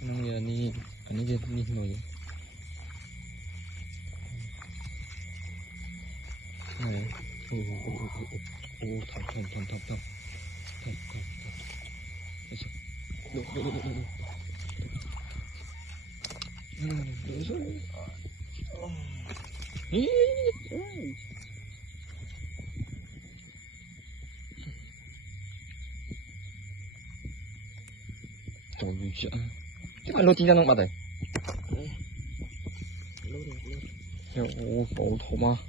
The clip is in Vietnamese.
Nang ya ni ani je ni noi. Này. Ô thầm. Đổ xuống. Trời ơi, chứ mà lô chi ra nó mà đây. Ô, thổ mà.